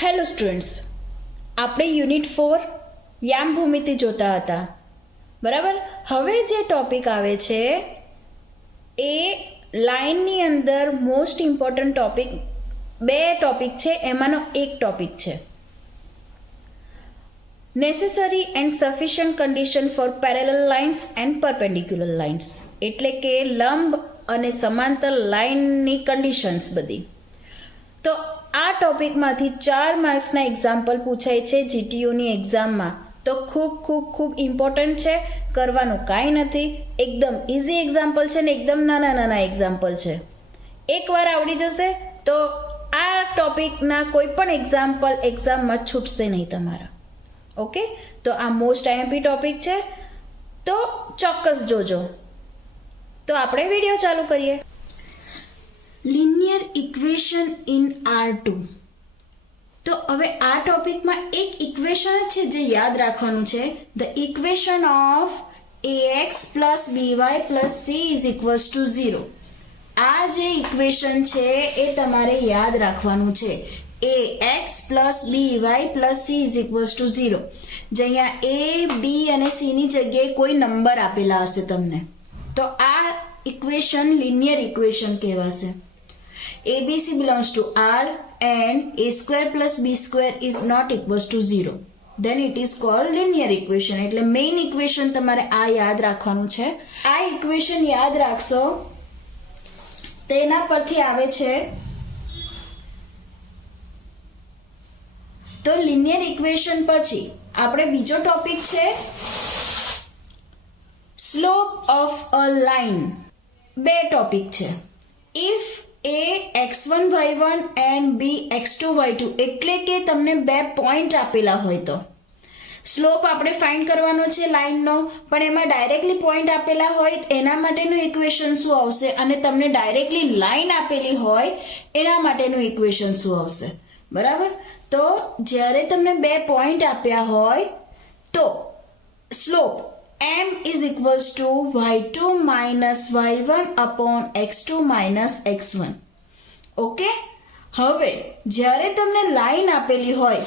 Hello students, આપણે unit 4 યામ ભૂમિતિ જોતા હતા. બરાબર. હવે જે ટોપિક આવે છે એ લાઇનની અંદર મોસ્ટ ઇમ્પોર્ટન્ટ ટોપિક, બે ટોપિક છે, એમાંનો એક ટોપિક છે necessary and sufficient condition for parallel lines and perpendicular lines, એટલે કે લંબ અને સમાંતર લાઇનની કન્ડિશન્સ બધી. તો આ ટોપિકમાંથી 4 માર્ક્સના એક્ઝામ્પલ પૂછાય છે જીટીયુની એક્ઝામમાં. તો ખૂબ ખૂબ ખૂબ ઇમ્પોર્ટન્ટ છે, કરવાનું કાંઈ નથી, એકદમ ઇઝી એક્ઝામ્પલ છે ને એકદમ નાના નાના એક્ઝામ્પલ છે. એકવાર આવડી જશે તો આ ટોપિકના કોઈ પણ એક્ઝામ્પલ એક્ઝામમાં છૂટશે નહીં તમારા. ઓકે, તો આ મોસ્ટ આઈએમપી ટોપિક છે, તો ચોક્કસ જોજો. તો આપણે વિડીયો ચાલુ કરીએ. Linear equation in R2. તો હવે આ ટોપિકમાં એક ઇક્વેશન છે જે યાદ રાખવાનું છે, the equation of ax plus by plus c is equals to 0. આ જે ઇક્વેશન છે એ તમારે યાદ રાખવાનું છે, ax plus by plus c is equals to 0. જે અહીંયા a b અને c ની જગ્યાએ કોઈ નંબર આપેલા હશે તમને, તો આ ઇક્વેશન લિનિયર ઇક્વેશન કહેવાશે. ABC belongs to R and a square plus b square is not equals to 0. Then it is called linear equation. એટલે મેઇન ઇક્વેશન તમારે આ યાદ રાખવાનું છે. આ ઇક્વેશન યાદ રાખશો તેના પરથી આવે છે તો લિનિયર ઇક્વેશન પછી આપણે બીજો ટોપિક છે સ્લોપ ઓફ અ લાઇન. બે ટોપિક છે. If a x1 y1 and b x2 y2, એટલે કે તમને બે પોઈન્ટ આપેલા હોય તો સ્લોપ આપણે ફાઇન્ડ કરવાનો છે લાઇનનો, પણ એમાં ડાયરેક્ટલી પોઈન્ટ આપેલા હોય એના માટેનું ઇક્વેશન શું આવશે, અને તમને ડાયરેક્ટલી લાઇન આપેલી હોય એના માટેનું ઇક્વેશન શું આવશે. બરાબર. તો જ્યારે તમને બે પોઈન્ટ આપ્યા હોય તો slope m is equals to y2 minus y1 upon x2 minus x1. Okay, હવે જ્યારે તમને લાઈન આપેલી હોય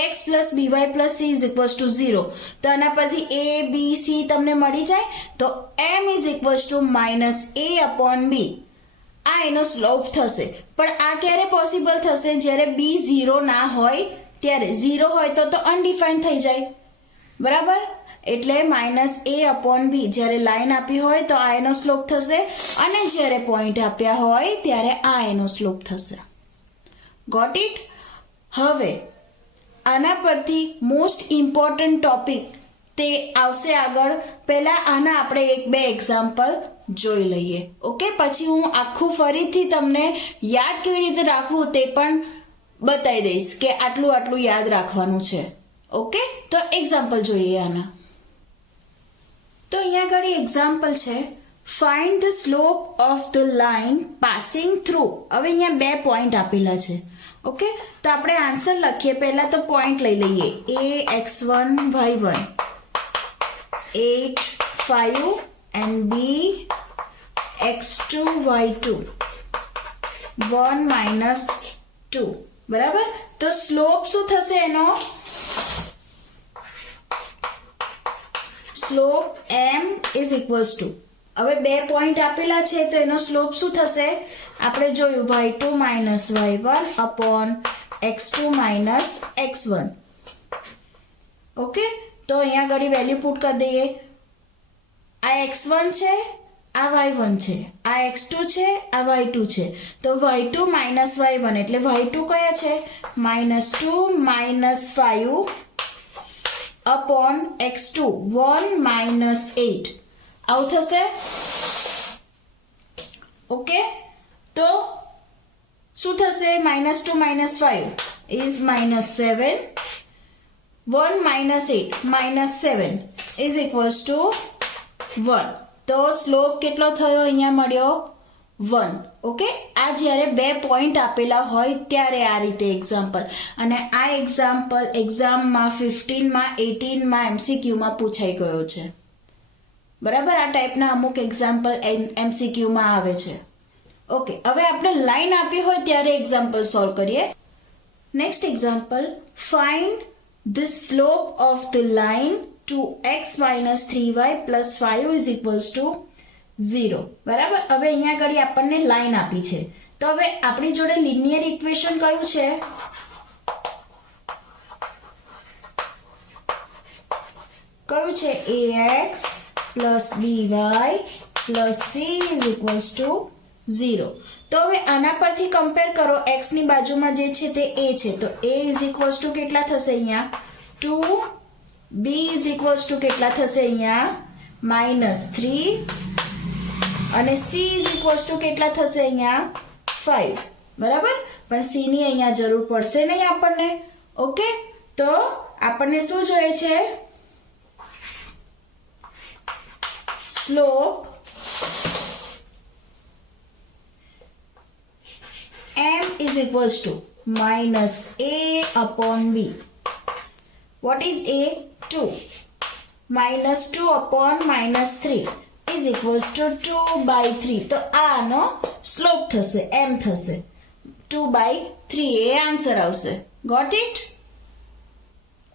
ax plus by plus c is equals to 0, તો આના પરથી a b c તમને મળી જાય, તો m is equals to minus a upon b. આ એનો સ્લોપ થશે. પણ આ ક્યારે પોસિબલ થશે? જ્યારે b 0 ના હોય ત્યારે. 0 હોય તો અનડિફાઇન્ડ થઈ જાય. બરાબર. એટલે માઇનસ એ અપોન બી, જ્યારે લાઈન આપી હોય તો આ એનો સ્લોપ થશે, અને જ્યારે પોઈન્ટ આપ્યા હોય ત્યારે આ એનો સ્લોપ થશે. Got it? હવે આના પરથી મોસ્ટ ઇમ્પોર્ટન્ટ ટોપિક તે આવશે આગળ. પહેલાં આના આપણે બે એક્ઝામ્પલ જોઈ લઈએ. ઓકે, પછી હું આખું ફરીથી તમને યાદ કેવી રીતે રાખવું તે પણ બતાવી દઈશ કે આટલું આટલું યાદ રાખવાનું છે. ઓકે, તો એક્ઝામ્પલ જોઈએ આના. તો અહીંયા આગળ એક્ઝામ્પલ છે, find the slope of the line passing through. હવે અહીંયા બે પોઈન્ટ આપેલા છે. ઓકે, તો આપણે આન્સર લખીએ. પહેલા તો પોઈન્ટ લઈ લઈએ. a x1 y1 8 5 and b x2 y2 1 minus 2. બરાબર. તો સ્લોપ શું થશે એનો? Slope m is equals to, હવે બે પોઈન્ટ આપેલા છે તો એનો સ્લોપ શું થશે? આપણે જોયું y2 minus y1 upon x2 minus x1. Okay, તો અહીંયા આગળ વેલ્યુ પુટ કરી દઈએ. આ x1 છે, આ y1 છે, આ x2 છે, આ y2 છે. તો y2 minus y1 એટલે y2 કયા છે? -2 minus 5 upon x2 1 minus 8. આવું થશે. ઓકે, તો શું થશે? -2 minus 5 is -7, 1 minus 8 minus 7 is equals to 1. તો સ્લોપ કેટલો થયો? અહીંયા મળ્યો 1. ઓકે, આ જ્યારે બે પોઈન્ટ આપેલા હોય ત્યારે આ રીતે એક્ઝામ્પલ. અને આ એક્ઝામ્પલ એક્ઝામમાં 15માં 18માં MCQમાં પૂછાઈ ગયો છે. બરાબર. આ ટાઈપના અમુક એક્ઝામ્પલ MCQમાં આવે છે. ઓકે, હવે આપણે લાઈન આપી હોય ત્યારે એક્ઝામ્પલ સોલ્વ કરીએ. Next example, find the slope of the line to x minus 3y plus 5 is equals to 0. બરાબર. હવે અહીંયા આગળ આપણને લાઈન આપી છે, તો હવે આપણી જોડે લિનિયર ઇક્વેશન કયું છે? કયું છે? ax plus by plus c is equals to 0. તો હવે આના પરથી કમ્પેર કરો, x ની બાજુમાં જે છે તે a છે, તો a is equals to કેટલા થશે અહીંયા? 2. b is equals to કેટલા થશે અહીંયા? -3. અને c is equals to કેટલા થશે અહીંયા? 5. બરાબર. પણ c ની અહીંયા જરૂર પડશે નહીં આપણને. ઓકે, તો આપણને શું જોઈએ છે? Slope m is equals to minus a upon b. What is a? 2. Minus 2 upon minus 3 is equals to 2 by 3. તો આનો સ્લોપ થશે, m થશે. 2 by 3 એ આન્સર આવશે. Got it?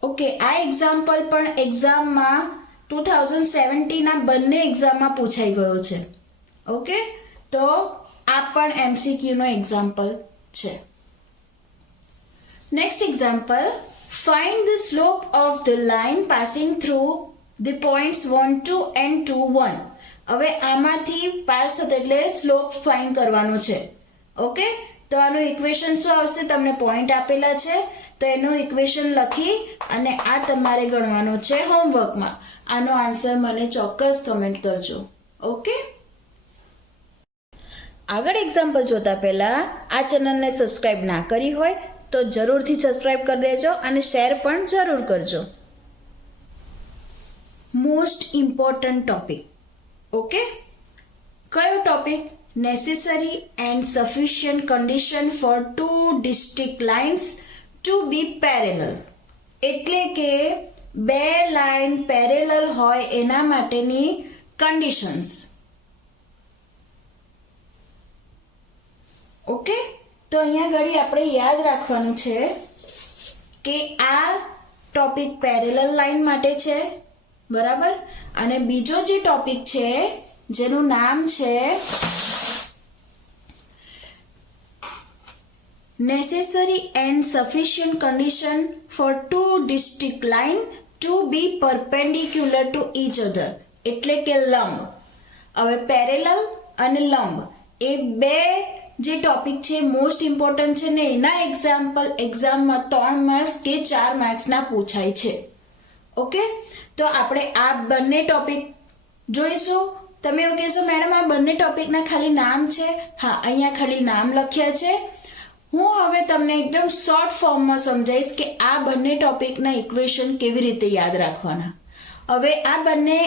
ઓકે, આ એક્ઝામ્પલ પણ એક્ઝામમાં 2017 ના બંને એક્ઝામમાં પૂછાઈ ગયો છે. ઓકે, તો આ પણ MCQ નો એક્ઝામ્પલ છે. Next example, find the slope of the line passing through the points 1, 2 and 2, 1. હવે આમાંથી પાસ થતો એટલે સ્લોપ ફાઇન્ડ કરવાનો છે. ઓકે, તો આનું ઇક્વેશન શું આવશે? તમને પોઈન્ટ આપેલા છે, તો એનું ઇક્વેશન લખી અને આ તમારે ગણવાનું છે હોમવર્કમાં. આનો આન્સર મને ચોક્કસ કમેન્ટ કરજો. ઓકે, આગળ એક્ઝામ્પલ જોતા પહેલા આ ચેનલને સબસ્ક્રાઇબ ના કરી હોય તો જરૂરથી સબસ્ક્રાઇબ કરી દેજો અને શેર પણ જરૂર કરજો. Most important topic. ઓકે, કયો topic? Necessary and sufficient condition for 2 distinct lines to be parallel. એટલે કે બે લાઇન પેરેલલ હોય એના માટેની કન્ડિશન્સ. ઓકે, તો અહીંયા ઘડી આપણે યાદ રાખવાનું છે કે આ ટોપિક પેરેલલ લાઇન માટે છે. બરાબર. અને બીજો જે ટોપિક છે જેનું નામ છે necessary and sufficient condition for 2 distinct line to be perpendicular to each other. એટલે કે લંબ. હવે પેરેલલ અને લંબ એ બે જે ટોપિક છે મોસ્ટ ઇમ્પોર્ટન્ટ છે ને એના એક્ઝામ્પલ એક્ઝામમાં 3 માર્ક્સ કે 4 માર્ક્સના પૂછાય છે. ઓકે, તો આપણે આ બંને ટોપિક જોઈશું. તમે એવું કહેશો મેડમ આ બંને ટોપિકના ખાલી નામ છે? હા, અહીંયા ખાલી નામ લખ્યા છે. હું હવે તમને એકદમ શોર્ટ ફોર્મમાં સમજાવીશ કે આ બંને ટોપિકના ઇક્વેશન કેવી રીતે યાદ રાખવાના. હવે આ બંને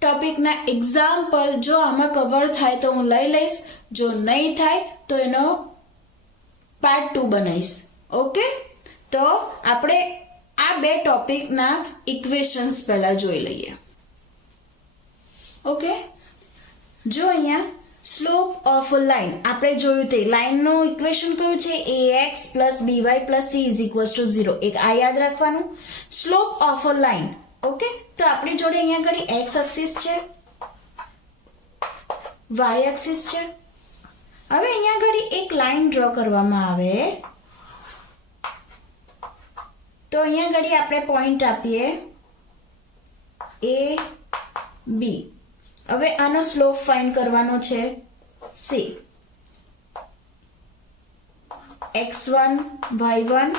ટોપિકના એક્ઝામ્પલ જો આમાં કવર થાય તો હું લઈ લઈશ, જો નહીં થાય તો એનો પાર્ટ 2 બનાવીશ. ઓકે, તો આપણે આ બે ટોપિકના ઇક્વેશન્સ પહેલા જોઈ લઈએ. ઓકે, જો અહીંયા સ્લોપ ઓફ અ લાઇન આપણે જોયું તે લાઇનનું ઇક્વેશન કયું છે? ax plus by plus c is equals to 0. એક આ યાદ રાખવાનું. Slope of a line. Okay, તો આપણી જોડે અહીંયા ઘણી x એક્સિસ છે, y એક્સિસ છે. હવે અહીંયા ઘડી એક લાઇન ડ્રો કરવામાં આવે તો અહીંયા ઘડી આપણે પોઈન્ટ આપીએ a b. હવે આનો સ્લોપ ફાઇન્ડ કરવાનો છે c. x1 y1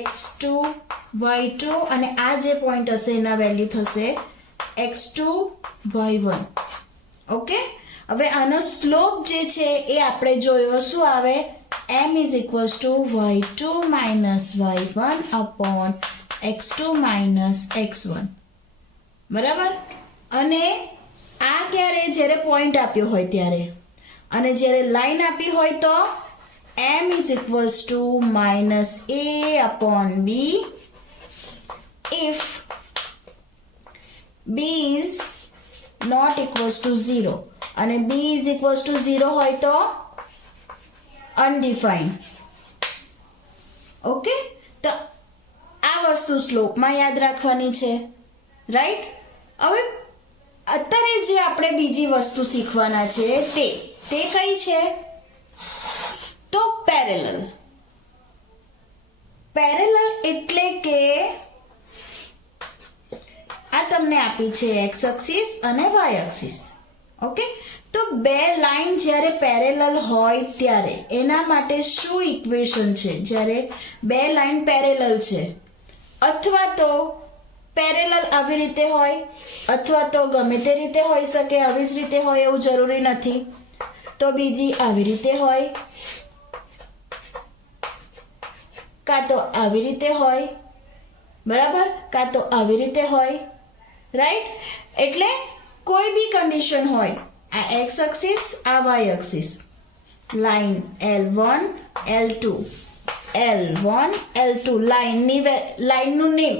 x2 y2 અને આ જે પોઈન્ટ હશે એના વેલ્યુ થશે x2 y1. ઓકે, હવે આનો સ્લોપ જે છે એ આપણે જોયો શું આવે? m is equals to y2 minus y1 upon x2 minus x1. બરાબર. અને આ ક્યારે? જ્યારે પોઈન્ટ આપ્યો હોય ત્યારે. અને જ્યારે લાઈન આપી હોય તો m is equals to minus a upon b if b is not equals to 0 અને b is equals to 0 હોય તો undefined. ઓકે, તો આ વસ્તુ સ્લોપમાં યાદ રાખવાની છે, રાઈટ. હવે અત્યારે જે આપણે બીજી વસ્તુ શીખવાના છે તે કઈ છે? તો પેરેલલ. પેરેલલ એટલે કે આ તમને આપી છે એક્સ એક્સિસ અને વાય એક્સિસ. ઓકે, તો બે લાઈન જ્યારે પેરેલલ હોય ત્યારે એના માટે શું ઇક્વેશન છે? જ્યારે બે લાઈન પેરેલલ છે, અથવા તો પેરેલલ આવી રીતે હોય, અથવા તો ગમે તે રીતે હોઈ શકે, આવી જ રીતે હોય એવું જરૂરી નથી, તો બીજી આવી રીતે હોય, કાં તો આવી રીતે હોય, બરાબર, કાં તો આવી રીતે હોય, રાઈટ. એટલે કોઈ બી કન્ડિશન હોય, આ એક્સ એક્સિસ, આ Y axis, line L1 L2 L1 L2 લાઈનનું નેમ,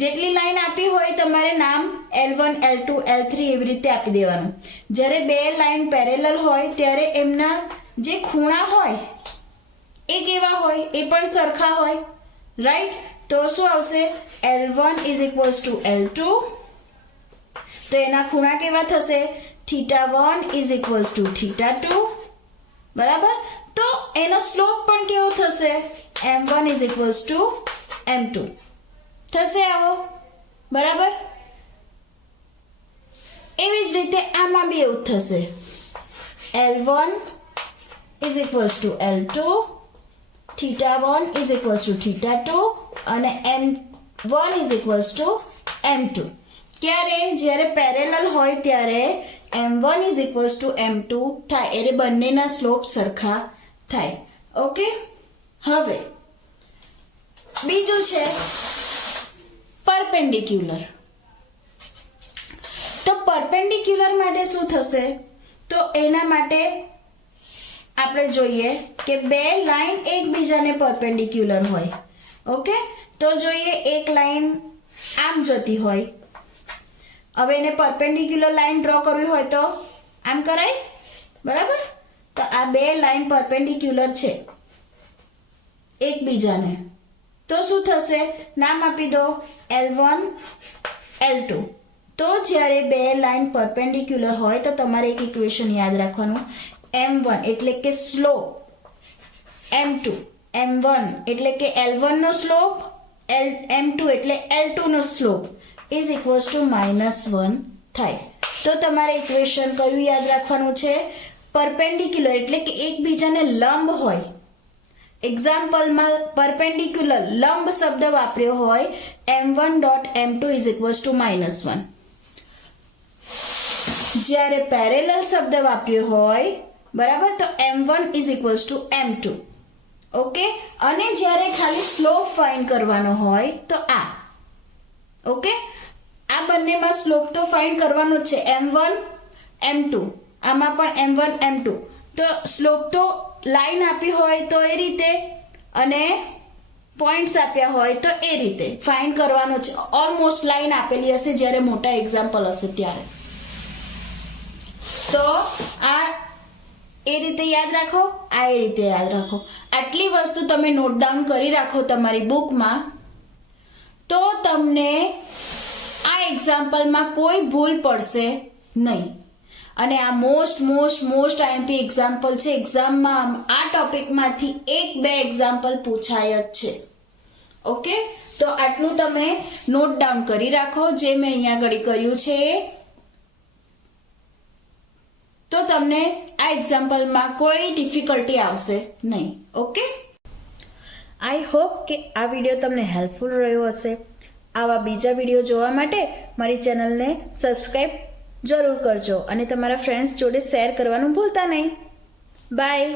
જેટલી લાઈન આપી હોય તમારે નામ L1 L2 L3 એવી રીતે આપી દેવાનું. જ્યારે બે લાઈન પેરેલલ હોય ત્યારે એમના જે ખૂણા હોય એ કેવા હોય? એ પણ સરખા હોય, રાઈટ. તો શું આવશે? L1 = L2, તો એના ખૂણા કેવા થશે? θ1 = θ2, બરાબર. તો એનો સ્લોપ પણ કેવો થશે? M1 = M2 થશે આવો, બરાબર. એવી જ રીતે આમાં બી એવું થશે. L1 = L2, θ1 = θ2 અને M1 = M2. ક્યારે? જ્યારે પેરેલલ હોય ત્યારે M1 = M2 થાય, એટલે બંનેના સ્લોપ સરખા થાય. ઓકે, હવે બીજું છે પરપેન્ડિક્યુલર. તો પરપેન્ડિક્યુલર માટે શું થશે? તો એના માટે આપણે જોઈએ કે બે લાઈન એકબીજાને પરપેન્ડિક્યુલર હોય. ઓકે, તો જોઈએ એક લાઈન આમ જતી હોય. હવે એને પરપેન્ડિક્યુલર લાઈન ડ્રો કરવી હોય તો આમ કરાય, બરાબર. તો આ બે લાઈન પરપેન્ડિક્યુલર છે એકબીજાને, તો શું થશે? નામ આપી દો L1 L2. તો જ્યારે બે લાઈન પરપેન્ડિક્યુલર હોય તો તમારે એક ઇક્વેશન યાદ રાખવાનું, M1 એટલે કે સ્લોપ, M2 M1 એટલે કે L1 નો સ્લોપ, M2 એટલે L2 નો સ્લોપ -1 થાય. તો તમારે ઇક્વેશન કયું યાદ રાખવાનું છે? પરપેન્ડિક્યુલર એટલે કે એકબીજાને લંબ હોય. એક્ઝામ્પલમાં પરપેન્ડિક્યુલર લંબ શબ્દ વાપર્યો હોય M1.M2 = -1. જ્યારે પેરેલલ શબ્દ વાપર્યો હોય, બરાબર, તો M1 = M2. ઓકે, અને જ્યારે ખાલી સ્લોપ ફાઇન્ડ કરવાનો હોય તો આ. ઓકે, આ બંનેમાં સ્લોપ તો ફાઇન્ડ કરવાનો જ છે, M1 M2, આમાં પણ M1 M2. તો સ્લોપ તો લાઈન આપી હોય તો એ રીતે અને પોઈન્ટ્સ આપ્યા હોય તો એ રીતે ફાઇન્ડ કરવાનો છે. ઓલમોસ્ટ લાઈન આપેલી હશે જ્યારે મોટા એક્ઝામ્પલ હશે ત્યારે. તો આ એ રીતે યાદ રાખો, આ એ રીતે યાદ રાખો. આટલી વસ્તુ તમે નોટ ડાઉન કરી રાખો તમારી બુકમાં, તો તમને આ એક્ઝામ્પલમાં કોઈ ભૂલ પડશે નહીં. અને આ મોસ્ટ આઈએમપી એક્ઝામ્પલ છે. એક્ઝામમાં આ ટોપિકમાંથી 1-2 એક્ઝામ્પલ પૂછાય જ છે. ઓકે, તો આટલું તમે નોટ ડાઉન કરી રાખો જે મેં અહીંયા ઘડી કર્યું છે. તો તમને આ એક્ઝામ્પલમાં કોઈ ડિફિકલ્ટી આવશે નહીં. ઓકે, આઈ હોપ કે આ વિડીયો તમને હેલ્પફુલ રહ્યો હશે. આવા બીજા વિડીયો જોવા માટે મારી ચેનલને સબસ્ક્રાઈબ જરૂર કરજો અને તમારા ફ્રેન્ડ્સ જોડે શેર કરવાનું ભૂલતા નહીં. બાય.